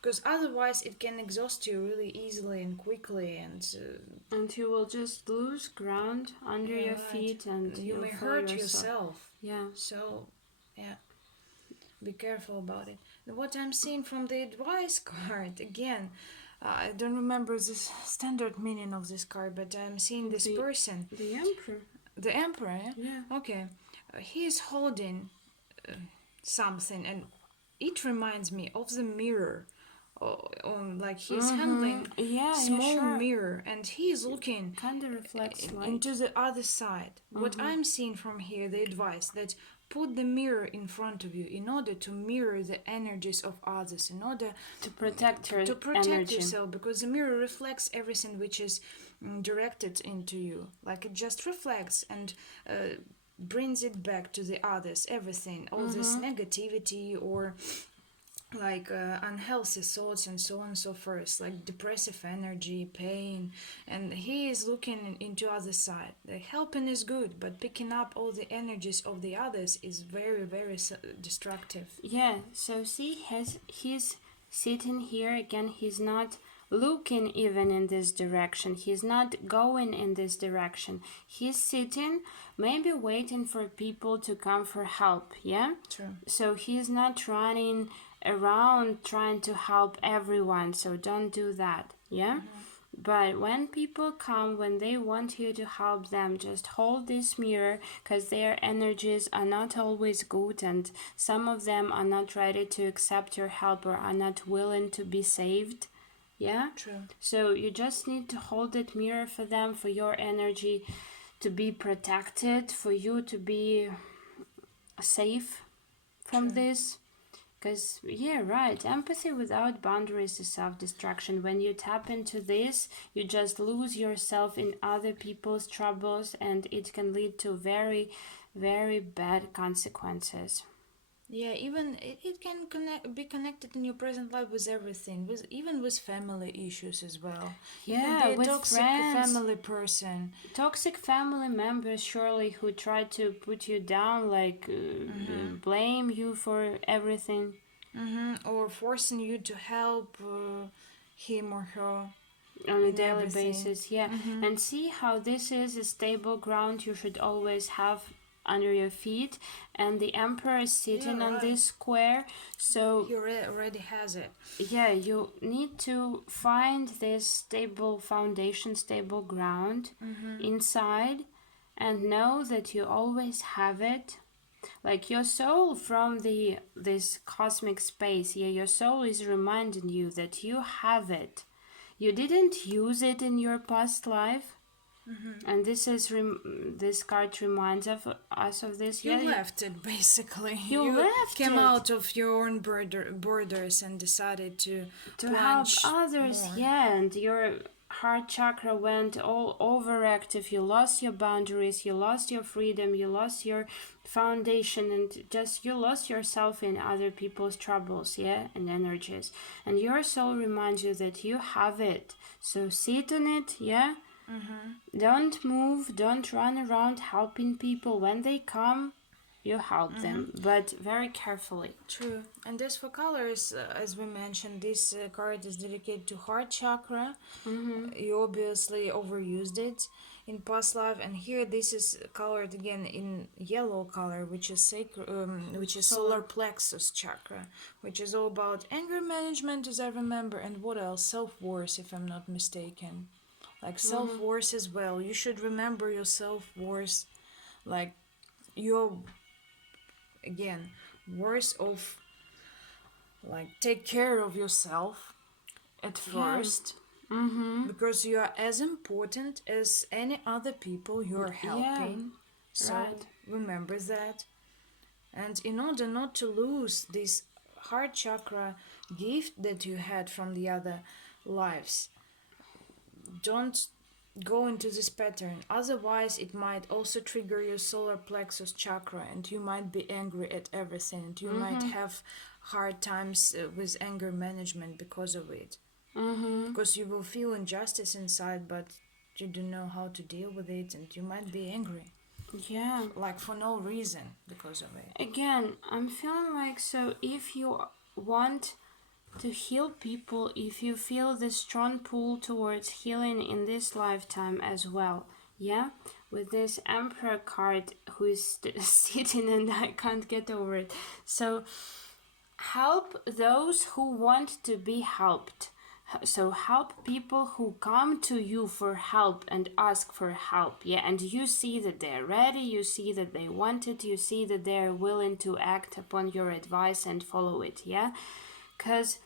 Because otherwise it can exhaust you really easily and quickly, and you will just lose ground under yeah, your right. feet, and you may feel hurt yourself. Yeah. So, yeah, be careful about it. What I'm seeing from the advice card, again, I don't remember the standard meaning of this card, but I'm seeing this person. The Emperor. The Emperor, yeah? Yeah. Okay. He is holding something, and it reminds me of the mirror. Like he's handling small mirror, and he's looking kind of reflects into the other side. What I'm seeing from here, the advice that put the mirror in front of you in order to mirror the energies of others, in order to protect yourself, because the mirror reflects everything which is directed into you. Like it just reflects and brings it back to the others, everything, all this negativity or like unhealthy thoughts and so on and so forth, like depressive energy, pain, and he is looking into other side. The helping is good, but picking up all the energies of the others is very, very destructive. Yeah, so see, he's sitting here again. He's not looking even in this direction. He's not going in this direction. He's sitting, maybe waiting for people to come for help. Yeah. True. So he's not running around trying to help everyone, so don't do that. Yeah. But when people come, when they want you to help them, just hold this mirror, because their energies are not always good, and some of them are not ready to accept your help or are not willing to be saved. Yeah. True. So you just need to hold that mirror for them, for your energy to be protected, for you to be safe from this. Because, yeah, right, empathy without boundaries is self-destruction. When you tap into this, you just lose yourself in other people's troubles, and it can lead to very, very bad consequences. Yeah, even it can be connected in your present life with everything, even with family issues as well. Yeah, you can be a with toxic friends, family person. Toxic family members, surely, who try to put you down, like blame you for everything. Or forcing you to help him or her on a daily basis. Yeah. And see how this is a stable ground you should always have under your feet, and the Emperor is sitting on this square, so he already has it. Yeah, you need to find this stable foundation, stable ground inside, and know that you always have it. Like your soul from this cosmic space, yeah, your soul is reminding you that you have it. You didn't use it in your past life. And this is this card reminds us of this. You left it, basically. You came out of your own borders and decided to help others. More. Yeah, and your heart chakra went all overactive. You lost your boundaries, you lost your freedom, you lost your foundation, and just you lost yourself in other people's troubles, yeah, and energies. And your soul reminds you that you have it. So sit on it, yeah. Don't move, don't run around helping people. When they come, you help them, but very carefully. True. And as for colors, as we mentioned, this card is dedicated to heart chakra. You obviously overused it in past life, and here this is colored again in yellow color, which is sacred, which is solar plexus chakra, which is all about anger management, as I remember, and what else? Self-worth, if I'm not mistaken. Like self-worth as well. You should remember your self-worth. Like you're, again, worth of, like, take care of yourself at first. Because you are as important as any other people you're helping. So remember that. And in order not to lose this heart chakra gift that you had from the other lives, don't go into this pattern. Otherwise, it might also trigger your solar plexus chakra, and you might be angry at everything, and you might have hard times with anger management because of it. Because you will feel injustice inside, but you don't know how to deal with it, and you might be angry. Yeah. Like for no reason because of it. Again, I'm feeling like, so if you want to heal people, if you feel this strong pull towards healing in this lifetime as well, yeah, with this Emperor card who is sitting and I can't get over it. So help those who want to be helped. So help people who come to you for help and ask for help, yeah, and you see that they're ready, you see that they want it, you see that they're willing to act upon your advice and follow it, yeah, because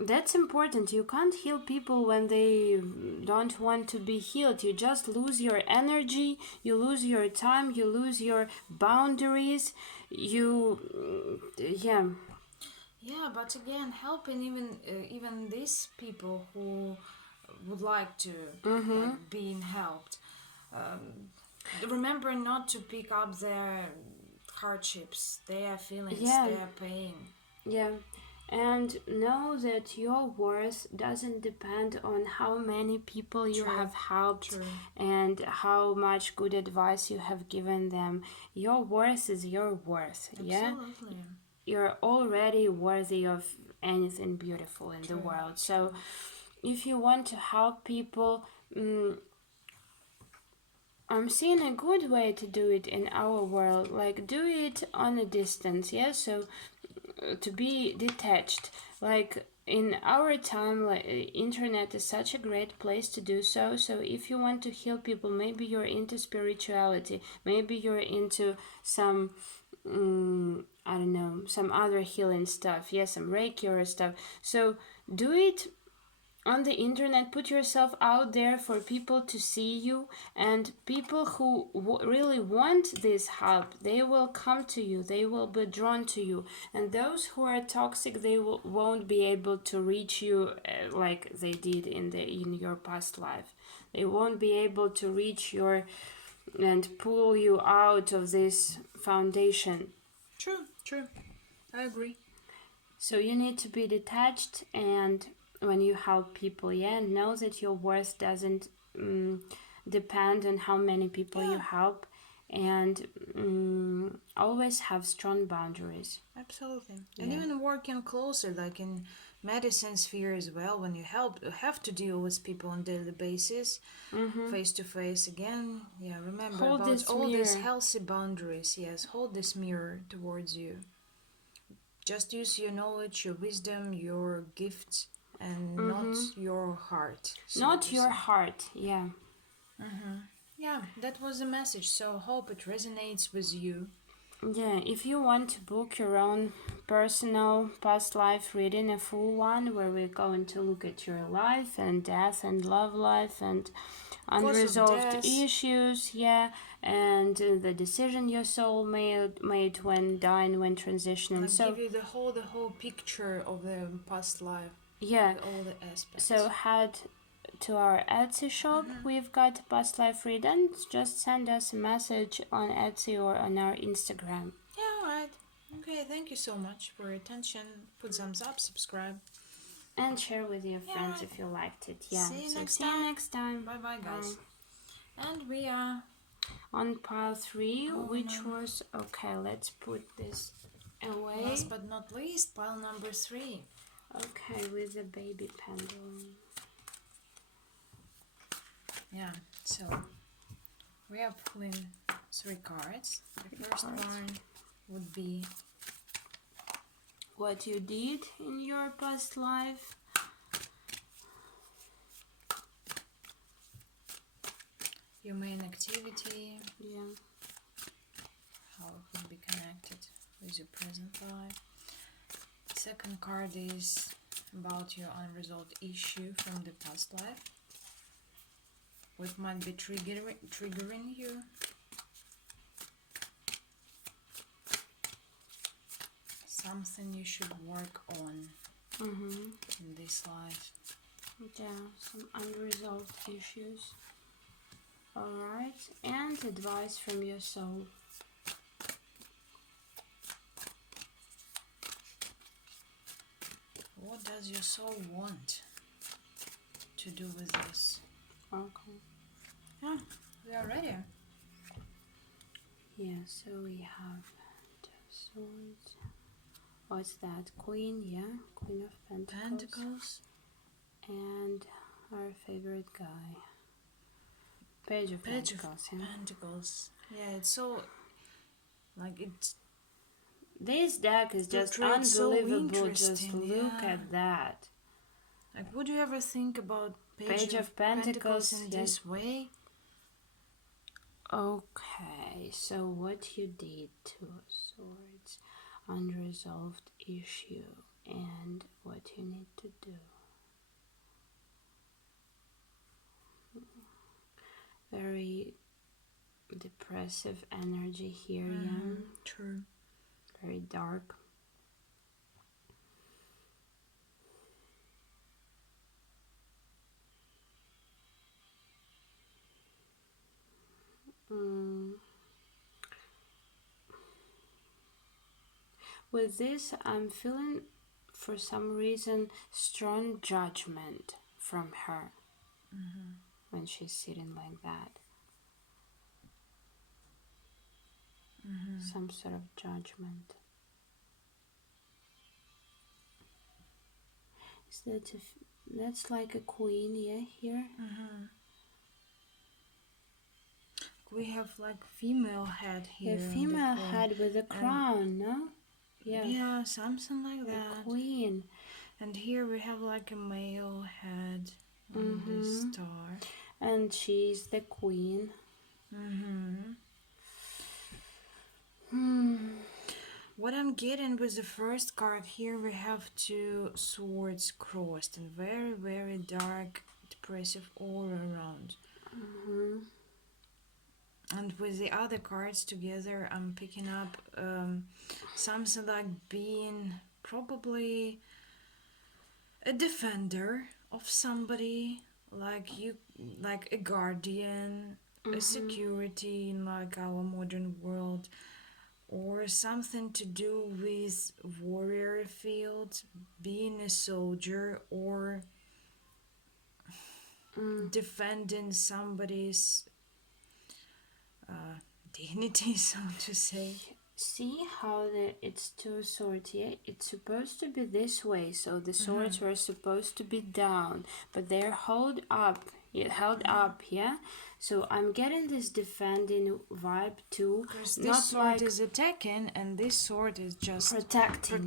that's important. You can't heal people when they don't want to be healed. You just lose your energy, you lose your time, you lose your boundaries, Yeah, but again, helping even these people who would like to being helped. Remember not to pick up their hardships, their feelings, their pain. Yeah, and know that your worth doesn't depend on how many people you have helped and how much good advice you have given them. Your worth is your worth. Absolutely. Yeah, you're already worthy of anything beautiful in the world. So, if you want to help people, I'm seeing a good way to do it in our world. Like, do it on a distance. Yeah, so to be detached, like in our time, like internet is such a great place to do so. So if you want to heal people, maybe you're into spirituality, maybe you're into some I don't know, some other healing stuff, some Reiki or stuff. So do it on the internet, put yourself out there for people to see you, and people who really want this help, they will come to you, they will be drawn to you, and those who are toxic, they won't be able to reach you like they did in your past life. They won't be able to reach your and pull you out of this foundation. True, I agree. So you need to be detached, and when you help people, know that your worth doesn't depend on how many people you help, and always have strong boundaries. Absolutely. And even working closer, like in medicine sphere as well, when you have to deal with people on daily basis, face to face again. Yeah, remember Hold about this all mirror. these healthy boundaries. Yes, hold this mirror towards you. Just use your knowledge, your wisdom, your gifts, and not your heart. Not your heart, Yeah, that was the message. So hope it resonates with you. Yeah, if you want to book your own personal past life reading, a full one, where we're going to look at your life and death and love life and unresolved issues, and the decision your soul made when dying, when transitioning. Like So give you the whole picture of the past life. yeah, with all the aspects. so head to our Etsy shop. We've got past life readings. Just send us a message on Etsy or on our Instagram. Yeah, alright. Okay, thank you so much for your attention. Put thumbs up, subscribe. And share with your friends if you liked it. See you next time. Bye bye, guys. And we are on pile 3, which was okay. Let's put this away. Last but not least, pile number 3. Okay, with the baby pendulum. Yeah, so we are pulling 3 cards. The first one would be what you did in your past life. Your main activity. Yeah. How it would be connected with your present life. Second card is about your unresolved issue from the past life. What might be triggering you. Something you should work on in this life. Yeah, some unresolved issues. Alright, and advice from your soul. What does your soul want to do with this? Okay. Yeah, we are ready. Yeah, so we have Two of Swords. What's that? Queen, yeah? Queen of Pentacles. And our favorite guy. Page of Pentacles, yeah. Pentacles. Yeah, it's so... Like, it's... This deck is just portrayed so unbelievable. Just interesting, look yeah. at that. Like, would you ever think about Page of Pentacles in this way? Okay, so what you did, Two of Swords, unresolved issue, and what you need to do. Very depressive energy here, yeah. True. Very dark. With this, I'm feeling, for some reason, strong judgment from her when she's sitting like that. Some sort of judgment. Is that that's like a queen, yeah, here? We have like female head here. A female head with a crown, no? Yeah. Yeah, something like that. A queen. And here we have like a male head on this star. And she's the queen. What I'm getting with the first card here, we have two swords crossed and very, very dark, depressive aura around. And with the other cards together, I'm picking up something like being probably a defender of somebody, like you, like a guardian, a security in like our modern world, or something to do with warrior field, being a soldier, or defending somebody's dignity, so to say. See how it's two swords, yeah? It's supposed to be this way, so the swords were supposed to be down, but they're held up, yeah? So I'm getting this defending vibe too. Because this sword is attacking and this sword is just protecting,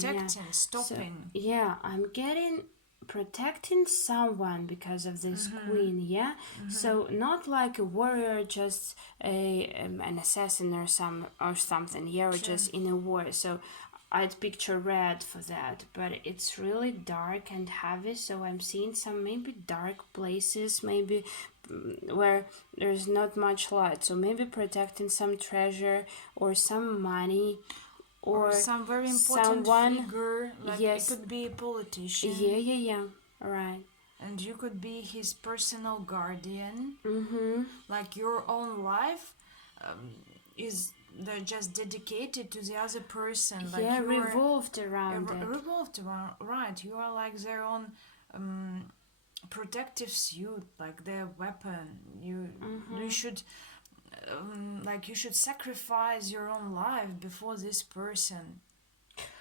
stopping. So, yeah, I'm getting protecting someone because of this queen, yeah. So not like a warrior, just an assassin or something, yeah, or just in a war. So I'd picture red for that, but it's really dark and heavy. So I'm seeing some maybe dark places, maybe where there's not much light. So maybe protecting some treasure or some money. Or some very important figure, like it could be a politician. Yeah, right. And you could be his personal guardian. Like your own life is they're just dedicated to the other person. Like revolved around it. Revolved around, right. You are like their own protective suit, like their weapon. You should... you should sacrifice your own life before this person.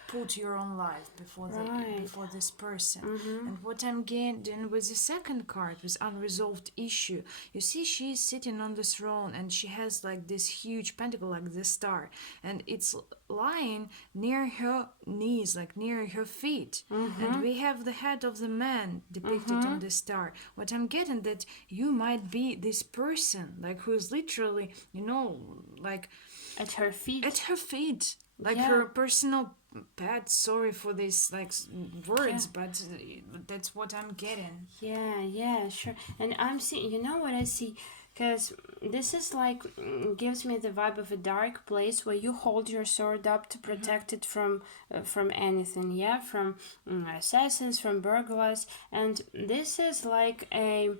Put your own life before this person. And what I'm getting with the second card, with unresolved issue, you see she's sitting on the throne and she has like this huge pentacle, like the star, and it's lying near her knees, like near her feet. And we have the head of the man depicted on the star. What I'm getting, that you might be this person, like who is literally, like at her feet, like her personal pet. Sorry for this words, but that's what I'm getting. Yeah, sure. And I'm seeing, you know what I see? because this is like gives me the vibe of a dark place where you hold your sword up to protect it from anything, yeah, from assassins, from burglars. And this is like a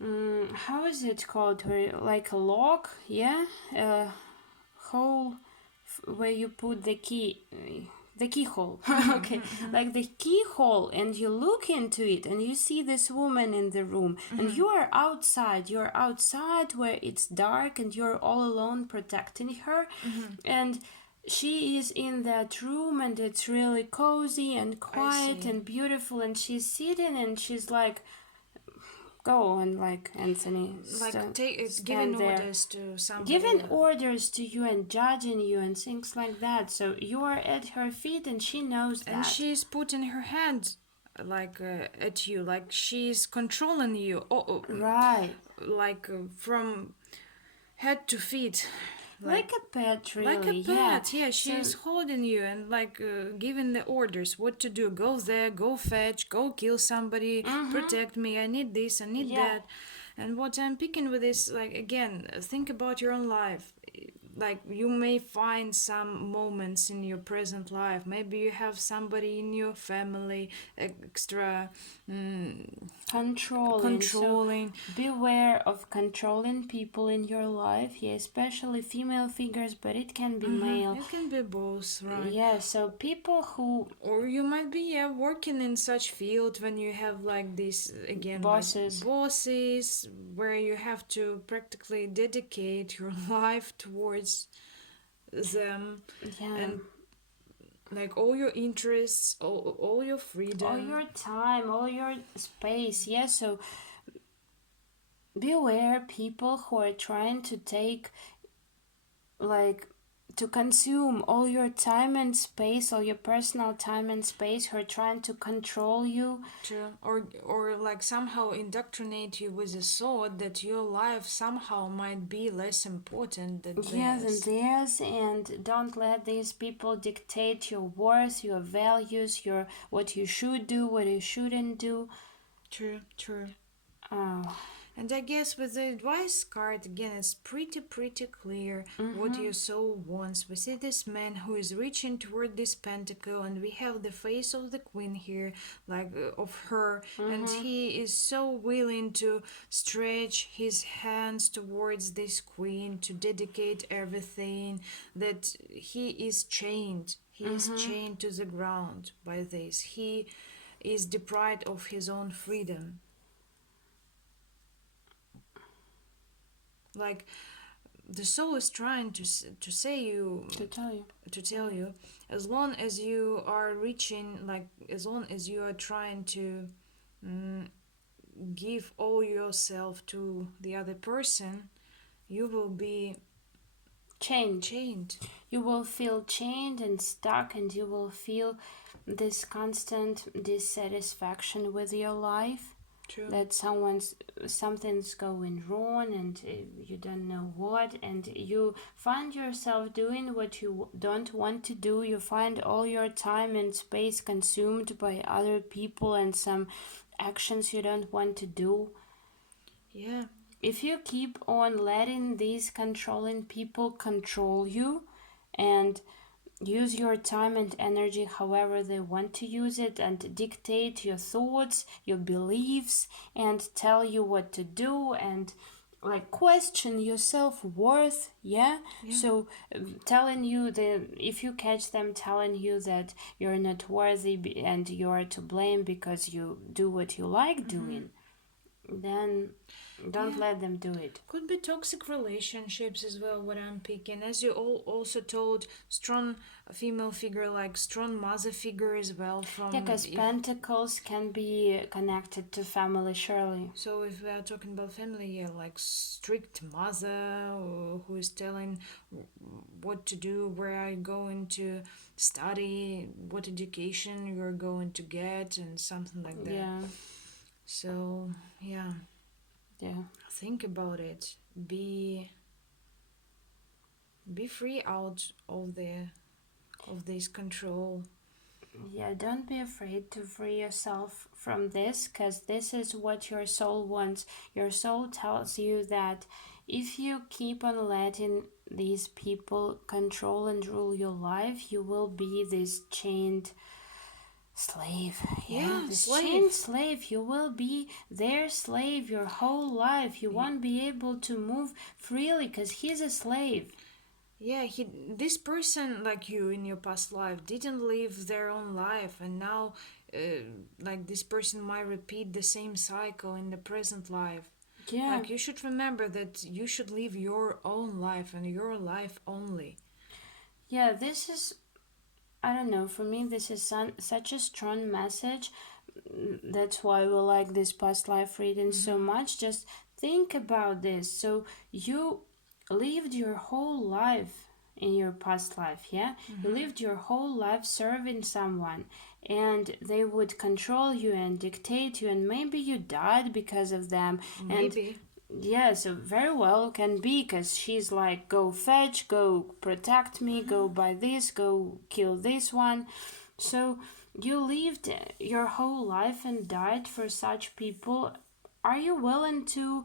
how is it called, where like a lock, yeah, a hole where you put the key, the keyhole. Okay, like the keyhole, and you look into it and you see this woman in the room, and you're outside where it's dark and you're all alone protecting her. And she is in that room and it's really cozy and quiet and beautiful, and she's sitting and she's like, go on, like, Anthony, giving orders to somebody, giving orders to you and judging you and things like that. So you are at her feet and she knows that, and she's putting her hand like at you, like she's controlling you. Right, like from head to feet, like a pet, really. like a pet. Yeah, she's holding you and like giving the orders what to do. Go there, go fetch, go kill somebody, protect me, I need this, I need that. And what I'm picking with is, like, again, think about your own life. Like, you may find some moments in your present life. Maybe you have somebody in your family extra controlling. So beware of controlling people in your life. Yeah, especially female figures, but it can be male. It can be both, right? Yeah, so people who... Or you might be working in such field when you have like this, again, bosses. Like bosses, where you have to practically dedicate your life towards them. Yeah. And like all your interests, all your freedom, all your time, all your space. Yeah, so beware people who are trying to take, like, to consume all your time and space, all your personal time and space, who are trying to control you. True. Or like somehow indoctrinate you with a thought that your life somehow might be less important than theirs. And don't let these people dictate your worth, your values, your what you should do, what you shouldn't do. True. Oh. And I guess with the advice card, again, it's pretty clear what your soul wants. We see this man who is reaching toward this pentacle, and we have the face of the queen here, like of her, and he is so willing to stretch his hands towards this queen, to dedicate everything, that he is chained. He is chained to the ground by this. He is deprived of his own freedom. Like, the soul is trying to tell you, as long as you are reaching, like, as long as you are trying to give all yourself to the other person, you will be chained. You will feel chained and stuck, and you will feel this constant dissatisfaction with your life. True. That something's going wrong, and you don't know what, and you find yourself doing what you don't want to do. You find all your time and space consumed by other people and some actions you don't want to do. Yeah. If you keep on letting these controlling people control you and use your time and energy however they want to use it, and dictate your thoughts, your beliefs, and tell you what to do, and like question your self-worth. Yeah. So telling you that, if you catch them telling you that you're not worthy and you are to blame because you do what you like doing, then don't let them do it. Could be toxic relationships as well, what I'm picking. As you also told, strong female figure, like strong mother figure as well. Because pentacles can be connected to family, surely. So if we are talking about family, like strict mother who is telling what to do, where are you going to study, what education you're going to get, and something like that. Yeah. So, yeah. Think about it. Be free out of this control. Yeah, don't be afraid to free yourself from this, because this is what your soul wants. Your soul tells you that if you keep on letting these people control and rule your life, you will be this chained slave. Yeah, this chained slave. You will be their slave your whole life. You won't be able to move freely because he's a slave. Yeah, this person, like you in your past life, didn't live their own life, and now, like this person might repeat the same cycle in the present life. Yeah. Like you should remember that you should live your own life and your life only. Yeah, this is, I don't know, for me this is such a strong message. That's why we like this past life reading so much. Just think about this. So you lived your whole life in your past life, yeah? You lived your whole life serving someone, and they would control you and dictate you, and maybe you died because of them. Maybe. And yeah, so very well can be, because she's like, go fetch, go protect me, go buy this, go kill this one. So you lived your whole life and died for such people. Are you willing to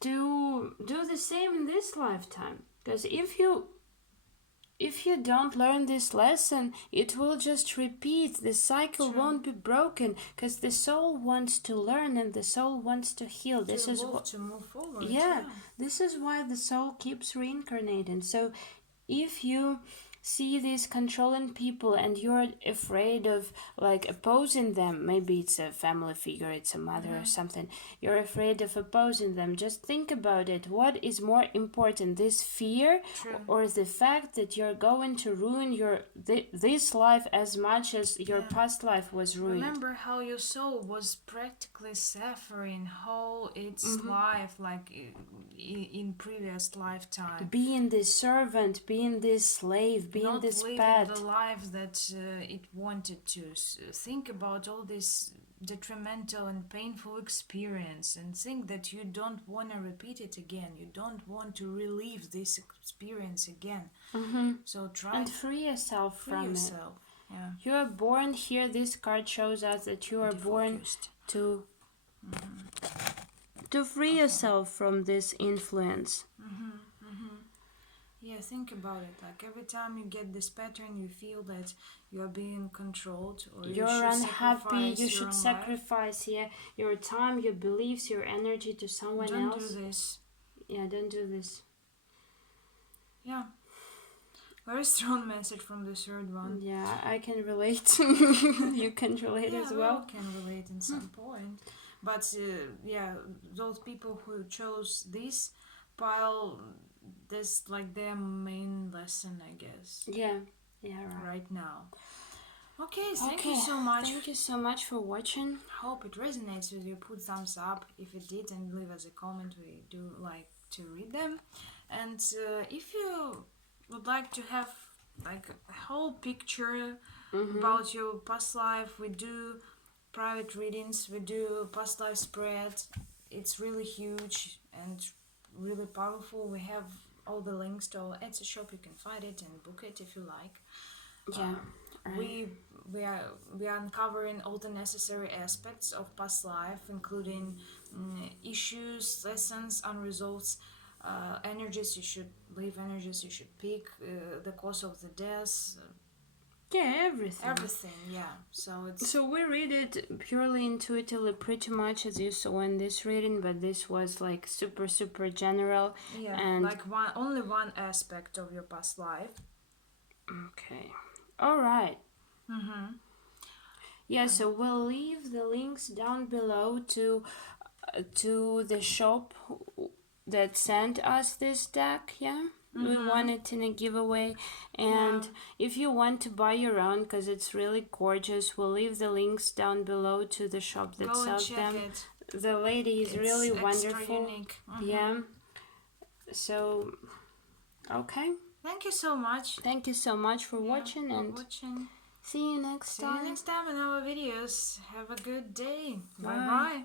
do the same in this lifetime? Because if you don't learn this lesson, it will just repeat. The cycle won't be broken, because the soul wants to learn and the soul wants to heal. This is what to move forward. Yeah, this is why the soul keeps reincarnating. So if you see these controlling people and you're afraid of like opposing them, maybe it's a family figure, it's a mother or something, you're afraid of opposing them, just think about it. What is more important, this fear or the fact that you're going to ruin your this life as much as your past life was ruined? Remember how your soul was practically suffering whole its life, like in previous lifetime, being this servant, being this slave, being not this living pet. the life that it wanted to. Think about all this detrimental and painful experience, and think that you don't want to repeat it again. You don't want to relive this experience again. So try and free yourself from it. Yeah. You are born here. This card shows us that you are born to free yourself from this influence. Yeah, think about it. Like every time you get this pattern, you feel that you are being controlled, or you're unhappy. You should sacrifice your time, your beliefs, your energy to someone else. Don't do this. Yeah, don't do this. Yeah. Very strong message from the third one. Yeah, I can relate. You can relate as well. We all can relate in some point. But those people who chose this pile, that's like their main lesson, I guess. Yeah, right now. Okay, thank you so much. Thank you so much for watching. Hope it resonates with you. Put thumbs up if it did, and leave us a comment. We do like to read them. And if you would like to have like a whole picture about your past life, we do private readings, we do past life spread. It's really huge and really powerful. We have all the links to our Etsy shop. You can find it and book it if you like. We are uncovering all the necessary aspects of past life, including issues, lessons, unresolved energies you should leave, energies you should pick, the cause of the death. Everything, yeah. So we read it purely intuitively, pretty much as you saw in this reading, but this was like super general. Yeah, and like only one aspect of your past life. Okay. All right. Yeah, so we'll leave the links down below to the shop that sent us this deck, yeah? We won it in a giveaway, and if you want to buy your own, because it's really gorgeous, we'll leave the links down below to the shop that sells them. The lady is really wonderful. Unique. Yeah. So, okay. Thank you so much. Thank you so much for watching, and see you next time. See you next time in our videos. Have a good day. Bye bye.